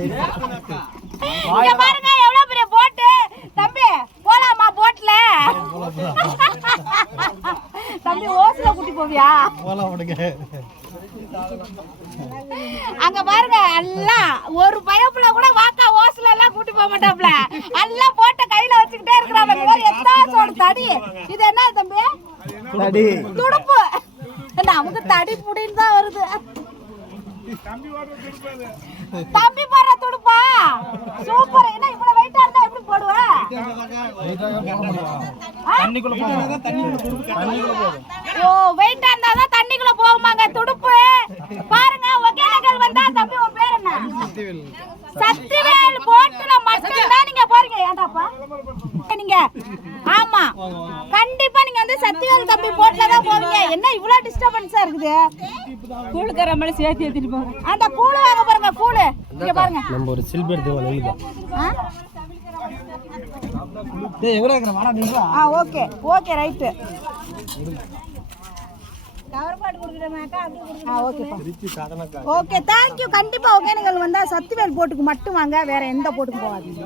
இங்க பாருங்க எவ்வளவு பெரிய போட்டு. தம்பி போலாமா போட்ல? தம்பி ஓஸ்ல கூட்டி போவியா? அங்க பாருங்க எல்லாம் ஒரு பயப்புல கூட வாக்கா ஓஸ்ல எல்லாம் கூட்டி போக மாட்டாப்ல. எல்லாம் போட்ட கையில வச்சுக்கிட்டே இருக்கிறாங்க. எத்தாசோட தடி. இது என்ன தம்பி? தடி துடுப்பு. நமக்கு தடி புடின்னு தான் வருது. தம்பி போடுற துடுப்பா சூப்பர். என்ன இவ்வளவு வெயிட்டா இருந்தா எப்படி போடுவ? ஓ வெயிட்டா இருந்தா தான் தண்ணிக்குள்ள போகுமாங்க துடுப்பு. பாருங்க ஒகேனக்கல் வந்தா தம்பி உன் பேர் என்ன? சக்திவேல் போட்டுல மட்டும் தான் நீங்க போறீங்க. ஏண்டாப்பா நீங்க? ஆமா கண்டிப்பா நீங்க வந்து சக்திவேல் தம்பி போட்ல தான் போவீங்க. என்ன இவ்வளவு டிஸ்டர்பன்ஸா இருக்குது? கூழுக்கற மாதிரி சேர்த்து ஏத்திட்டு போங்க. அந்த கூழு வாங்க பாருங்க. கூழு இங்க பாருங்க. நம்ம ஒரு சில்வர் தேவ லலிதா. டேய் எங்கடா இருக்கற? வாடா நில்றா. Okay okay right. கவர் பாட் குடுக்குறேனாக்கா அப்படியே குடுக்குறேன். ஓகேப்பா. திருச்சி சாதனக்கா. Okay thank you. கண்டிப்பா ஒகேனக்கல் வந்தா சக்திவேல் போட்டுக்கு மட்டும் வாங்க. வேற எந்த போட்டுக்கு போகாதீங்க.